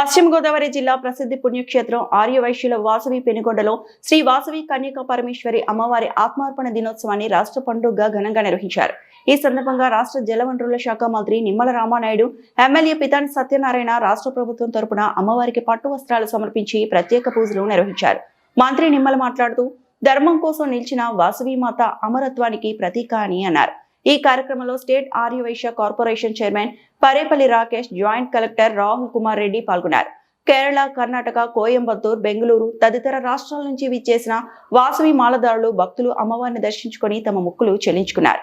పశ్చిమ గోదావరి జిల్లా ప్రసిద్ధి పుణ్యక్షేత్రం ఆర్యవైశ్యుల వాసవి పెనుగొండలో శ్రీ వాసవి కన్యకా పరమేశ్వరి అమ్మవారి ఆత్మార్పణ దినోత్సవాన్ని రాష్ట్ర పండుగగా ఘనంగా నిర్వహించారు. ఈ సందర్భంగా రాష్ట్ర జలవనరుల శాఖ మంత్రి నిమ్మల రామానాయుడు, ఎమ్మెల్యే పితాని సత్యనారాయణ రాష్ట్ర ప్రభుత్వం తరపున అమ్మవారికి పట్టు వస్త్రాలు సమర్పించి ప్రత్యేక పూజలు నిర్వహించారు. మంత్రి నిమ్మల మాట్లాడుతూ ధర్మం కోసం నిలిచిన వాసవి మాత అమరత్వానికి ప్రతీక అని అన్నారు. ఈ కార్యక్రమంలో state Aryavysya corporation chairman Parepalli Rakesh, joint collector Rahul Kumar Reddy పాల్గొన్నారు. కేరళ, కర్ణాటక, కోయంబత్తూర్, బెంగళూరు తదితర రాష్ట్రాల నుంచి విచ్చేసిన వాసవి మాలదారులు భక్తులు అమ్మవారిని దర్శించుకొని తమ మొక్కులు చెల్లించుకున్నారు.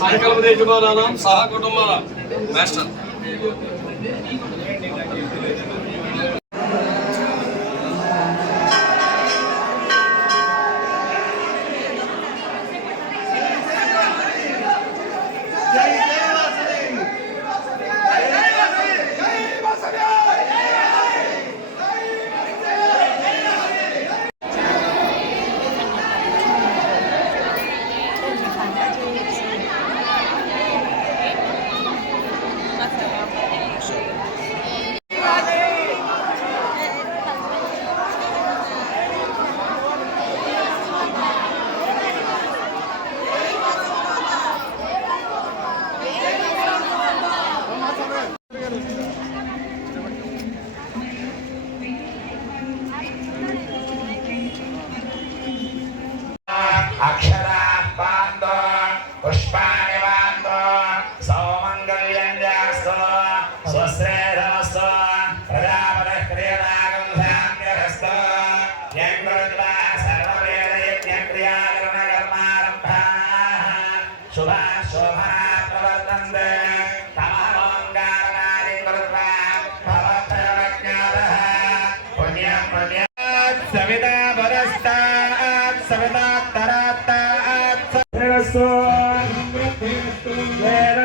సంకల్ప యజమానానాం సహ కుటుంబాల మాస్టర్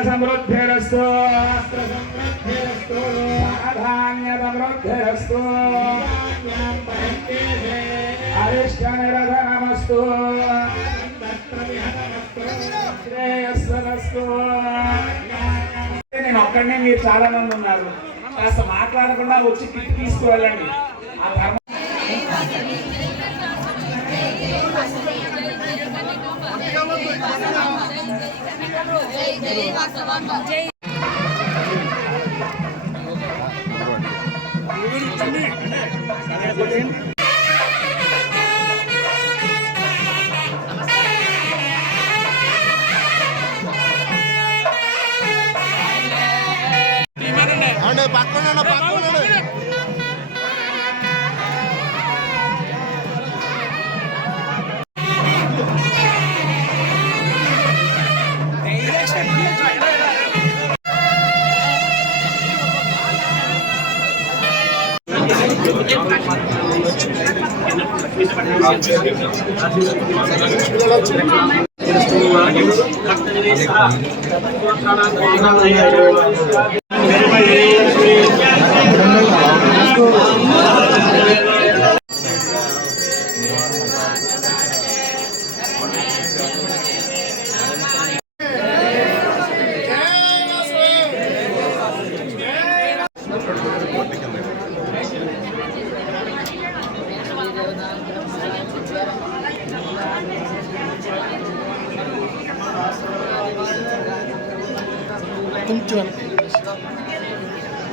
సమృద్ధిరస్తు ధాన్యసమృద్ధిరస్తు అరిష్టనిరధనమస్తు శ్రేయస్సురస్తు. నేను ఒక్కడనే, మీరు చాలా మంది ఉన్నారు, కాస్త మాట్లాడకుండా వచ్చి కిట్ తీసుకువెళ్ళండి. ఆ ధర్మం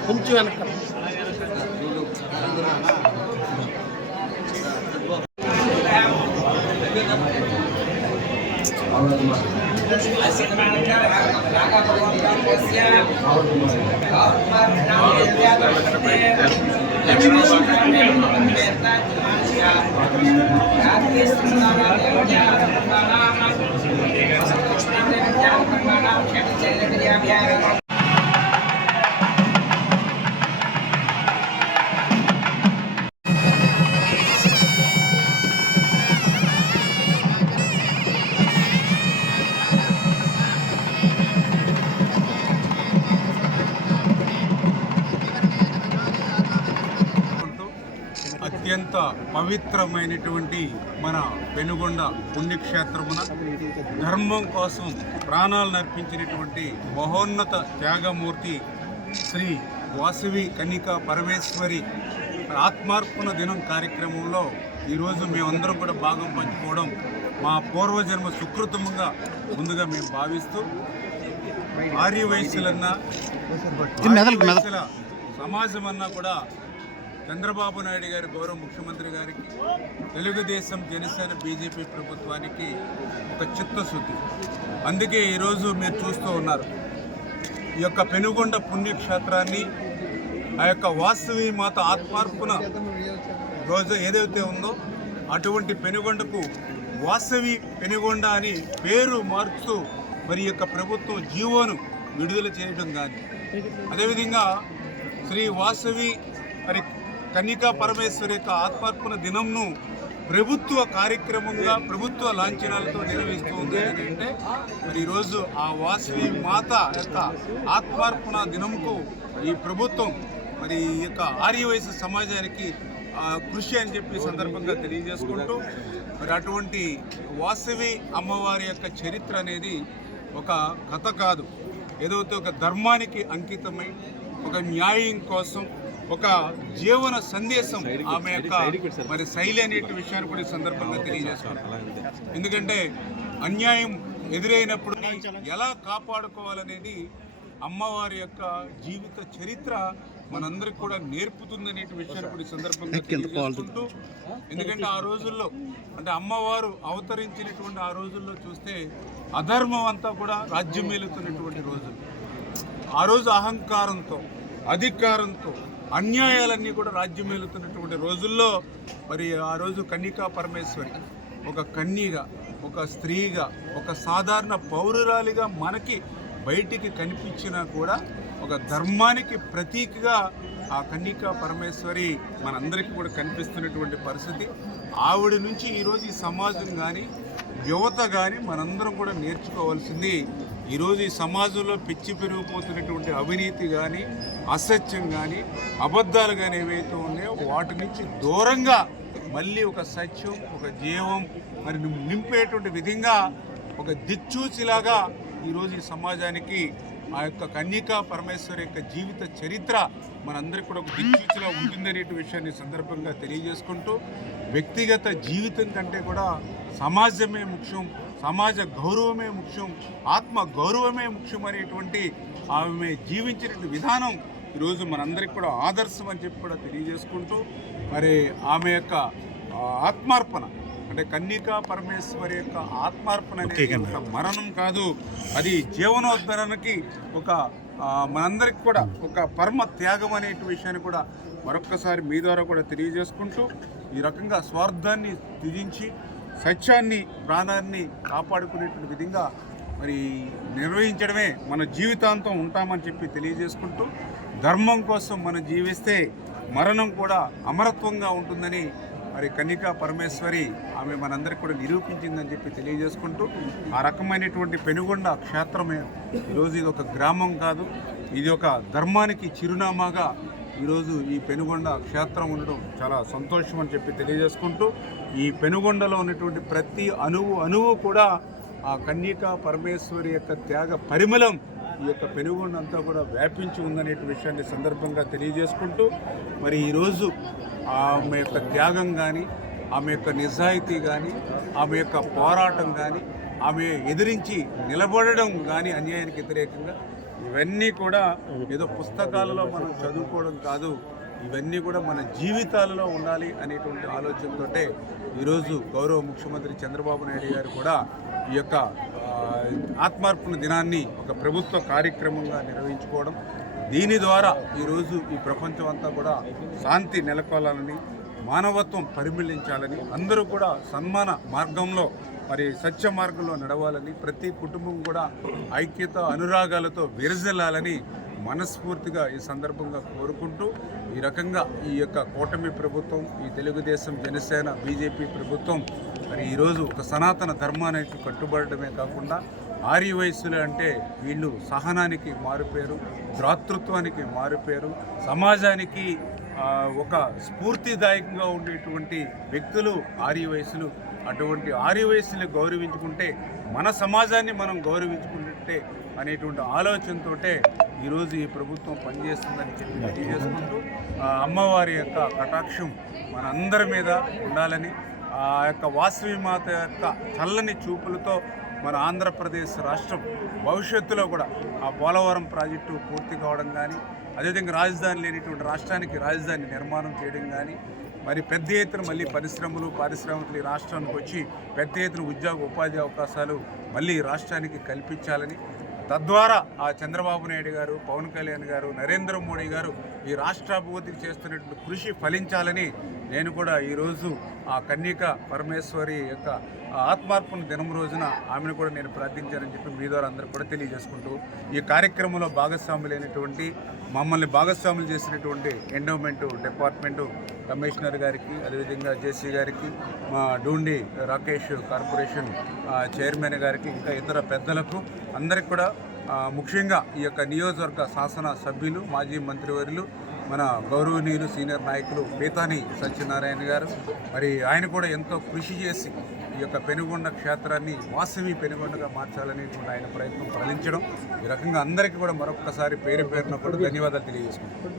కొంచెం వెనక అత్యంత పవిత్రమైనటువంటి మన పెనుగొండ పుణ్యక్షేత్రమున ధర్మం కోసం ప్రాణాలను అర్పించినటువంటి మహోన్నత త్యాగమూర్తి శ్రీ వాసవి కన్నికా పరమేశ్వరి ఆత్మార్పణ దినం కార్యక్రమంలో ఈరోజు మేమందరం కూడా భాగం పంచుకోవడం మా పూర్వజన్మ సుకృతముగా ముందుగా మేము భావిస్తూ ఆర్యవైశ్యులన్నా సమాజం అన్నా కూడా చంద్రబాబు నాయుడు గారి గౌరవ ముఖ్యమంత్రి గారికి తెలుగుదేశం జనసేన బీజేపీ ప్రభుత్వానికి ఒక చిత్తశుద్ధి. అందుకే ఈరోజు మీరు చూస్తూ ఉన్నారు ఈ యొక్క పెనుగొండ పుణ్యక్షేత్రాన్ని ఆ యొక్క వాసవి మాత ఆత్మార్పణ రోజు ఏదైతే ఉందో అటువంటి పెనుగొండకు వాసవి పెనుగొండ అని పేరు మార్చుతూ మరి యొక్క ప్రభుత్వం జీవోను విడుదల చేయడం కానీ అదేవిధంగా శ్రీ వాసవి మరి కన్నికా పరమేశ్వరి యొక్క ఆత్మార్పణ దినంను ప్రభుత్వ కార్యక్రమంగా ప్రభుత్వ లాంఛనాలతో నిర్వహిస్తూ ఉంది అంటే మరి ఈరోజు ఆ వాసవి మాత యొక్క ఆత్మార్పణ దినంకు ఈ ప్రభుత్వం మరి ఈ యొక్క ఆర్యవైశ్య సమాజానికి కృషి అని చెప్పి సందర్భంగా తెలియజేసుకుంటూ మరి అటువంటి వాసవి అమ్మవారి యొక్క చరిత్ర అనేది ఒక కథ కాదు, ఏదైతే ఒక ధర్మానికి అంకితమై ఒక న్యాయం కోసం ఒక జీవన సందేశం ఆమె యొక్క మరి శైలి అనే విషయాన్ని కూడా ఈ సందర్భంగా తెలియజేసుకుంటాం. ఎందుకంటే అన్యాయం ఎదురైనప్పుడు ఎలా కాపాడుకోవాలనేది అమ్మవారి యొక్క జీవిత చరిత్ర మనందరికి కూడా నేర్పుతుందనే విషయాన్ని కూడా ఈ సందర్భంగా తెలియజేసుకుంటూ, ఎందుకంటే ఆ రోజుల్లో అంటే అమ్మవారు అవతరించినటువంటి ఆ రోజుల్లో చూస్తే అధర్మం అంతా కూడా రాజ్యం ఏలుతున్నటువంటి రోజులు. ఆ రోజు అహంకారంతో అధికారంతో అన్యాయాలన్నీ కూడా రాజ్యం ఏలుతున్నటువంటి రోజుల్లో మరి ఆ రోజు కన్నికా పరమేశ్వరి ఒక కన్యగా, ఒక స్త్రీగా, ఒక సాధారణ పౌరురాలిగా మనకి బయటికి కనిపించినా కూడా ఒక ధర్మానికి ప్రతీకగా ఆ కన్నికా పరమేశ్వరి మనందరికీ కూడా కనిపిస్తున్నటువంటి పరిస్థితి. ఆవిడ నుంచి ఈరోజు ఈ సమాజం కానీ యువత కానీ మనందరం కూడా నేర్చుకోవాల్సింది. ఈరోజు ఈ సమాజంలో పిచ్చి పెరిగిపోతున్నటువంటి అవినీతి కానీ అసత్యం కానీ అబద్ధాలు కానీ ఏవైతే ఉన్నాయో వాటి నుంచి దూరంగా మళ్ళీ ఒక సత్యం, ఒక జీవం మరి నింపేటువంటి విధంగా ఒక దిక్చూచిలాగా ఈరోజు ఈ సమాజానికి ఆ యొక్క కన్నికా పరమేశ్వరి యొక్క జీవిత చరిత్ర మనందరికీ కూడా ఒక దిక్చూచిలా ఉంటుందనే విషయాన్ని సందర్భంగా తెలియజేసుకుంటూ, వ్యక్తిగత జీవితం కంటే కూడా సమాజమే ముఖ్యం, సమాజ గౌరవమే ముఖ్యం, ఆత్మ గౌరవమే ముఖ్యం అనేటువంటి ఆమె జీవించిన విధానం ఈరోజు మనందరికీ కూడా ఆదర్శం అని చెప్పి కూడా తెలియజేసుకుంటూ, మరి ఆమె యొక్క ఆత్మార్పణ అంటే కన్నికా పరమేశ్వరి యొక్క ఆత్మార్పణ అనేది ఒక మరణం కాదు, అది జీవనోద్ధరణకి ఒక మనందరికి కూడా ఒక పరమ త్యాగం అనే విషయాన్ని కూడా మరొక్కసారి మీ ద్వారా కూడా తెలియజేసుకుంటూ, ఈ రకంగా స్వార్థాన్ని త్యజించి సత్యాన్ని ప్రాణాన్ని కాపాడుకునేటువంటి విధంగా మరి నిర్వహించడమే మన జీవితాంతం ఉంటామని చెప్పి తెలియజేసుకుంటూ, ధర్మం కోసం మనం జీవిస్తే మరణం కూడా అమరత్వంగా ఉంటుందని మరి కన్నికా పరమేశ్వరి ఆమె మనందరికీ కూడా నిరూపించిందని చెప్పి తెలియజేసుకుంటూ, ఆ రకమైనటువంటి పెనుగొండ క్షేత్రమే ఈరోజు ఇది ఒక గ్రామం కాదు, ఇది ఒక ధర్మానికి చిరునామాగా ఈరోజు ఈ పెనుగొండ క్షేత్రం ఉండడం చాలా సంతోషం అని చెప్పి తెలియజేసుకుంటూ, ఈ పెనుగొండలో ఉన్నటువంటి ప్రతి అణువు కూడా ఆ కన్నికా పరమేశ్వరి యొక్క త్యాగ పరిమళం ఈ యొక్క పెనుగొండ అంతా కూడా వ్యాపించి ఉందనే విషయాన్ని సందర్భంగా తెలియజేసుకుంటూ, మరి ఈరోజు ఆమె యొక్క త్యాగం కానీ, ఆమె యొక్క నిజాయితీ కానీ, ఆమె యొక్క పోరాటం కానీ, ఆమె ఎదిరించి నిలబడడం కానీ అన్యాయానికి వ్యతిరేకంగా ఇవన్నీ కూడా ఏదో పుస్తకాలలో మనం చదువుకోవడం కాదు, ఇవన్నీ కూడా మన జీవితాలలో ఉండాలి అనేటువంటి ఆలోచనతోటే ఈరోజు గౌరవ ముఖ్యమంత్రి చంద్రబాబు నాయుడు గారు కూడా ఈ యొక్క ఆత్మార్పణ దినాన్ని ఒక ప్రభుత్వ కార్యక్రమంగా నిర్వహించుకోవడం, దీని ద్వారా ఈరోజు ఈ ప్రపంచం అంతా కూడా శాంతి నెలకొల్పాలని, మానవత్వం పరిమళించాలని, అందరూ కూడా సన్మాన మార్గంలో మరి సత్య మార్గంలో నడవాలని, ప్రతి కుటుంబం కూడా ఐక్యత అనురాగాలతో విరజిల్లాలని మనస్ఫూర్తిగా ఈ సందర్భంగా కోరుకుంటూ, ఈ రకంగా ఈ యొక్క కూటమి ప్రభుత్వం, ఈ తెలుగుదేశం, జనసేన, బీజేపీ ప్రభుత్వం మరి ఈరోజు ఒక సనాతన ధర్మానికి కట్టుబడమే కాకుండా ఆర్యవైశ్యులు అంటే వీళ్ళు సహనానికి మారుపేరు, భ్రాతృత్వానికి మారుపేరు, సమాజానికి ఒక స్ఫూర్తిదాయకంగా ఉండేటువంటి వ్యక్తులు ఆర్యవైశ్యులు. అటువంటి ఆర్యవైశ్యులు గౌరవించుకుంటే మన సమాజాన్ని మనం గౌరవించుకుంటే అనేటువంటి ఆలోచనతోటే ఈరోజు ఈ ప్రభుత్వం పనిచేస్తుందని చెప్పి తెలియజేసుకుంటూ, అమ్మవారి యొక్క కటాక్షం మనందరి మీద ఉండాలని, ఆ యొక్క వాసవి మాత యొక్క చల్లని చూపులతో మన ఆంధ్రప్రదేశ్ రాష్ట్రం భవిష్యత్తులో కూడా ఆ పోలవరం ప్రాజెక్టు పూర్తి కావడం కానీ, అదేవిధంగా రాజధాని లేనిటువంటి రాష్ట్రానికి రాజధాని నిర్మాణం చేయడం కానీ, మరి పెద్ద ఎత్తున మళ్ళీ పరిశ్రమలు పారిశ్రామికలు ఈ రాష్ట్రానికి వచ్చి పెద్ద ఎత్తున ఉద్యోగ ఉపాధి అవకాశాలు మళ్ళీ రాష్ట్రానికి కల్పించాలని, తద్వారా ఆ చంద్రబాబు నాయుడు గారు, పవన్ కళ్యాణ్ గారు, నరేంద్ర మోడీ గారు ఈ రాష్ట్రాభివృద్ధికి చేస్తున్నటువంటి కృషి ఫలించాలని నేను కూడా ఈరోజు ఆ కన్యక పరమేశ్వరి యొక్క ఆత్మార్పణ దినం రోజున ఆమెను కూడా నేను ప్రార్థించానని చెప్పి మీ ద్వారా అందరూ కూడా తెలియజేసుకుంటూ, ఈ కార్యక్రమంలో భాగస్వాములైనటువంటి, మమ్మల్ని భాగస్వాములు చేసినటువంటి ఎండోమెంట్ డిపార్ట్మెంటు కమిషనర్ గారికి, అదేవిధంగా జేసీ గారికి, మా డూండి రాకేష్ కార్పొరేషన్ చైర్మన్ గారికి, ఇంకా ఇతర పెద్దలకు అందరికి కూడా, ముఖ్యంగా ఈ యొక్క నియోజకవర్గ శాసన సభ్యులు, మాజీ మంత్రివర్యులు, మన గౌరవనీయులు సీనియర్ నాయకులు పీతాని సత్యనారాయణ గారు, మరి ఆయన కూడా ఎంతో కృషి చేసి ఈ యొక్క పెనుగొండ క్షేత్రాన్ని వాసవి పెనుగొండగా మార్చాలనేటువంటి ఆయన ప్రయత్నం ఫలించడం, ఈ రకంగా అందరికీ కూడా మరొకసారి పేరు పేరున కూడా ధన్యవాదాలు తెలియజేసుకుంటాం.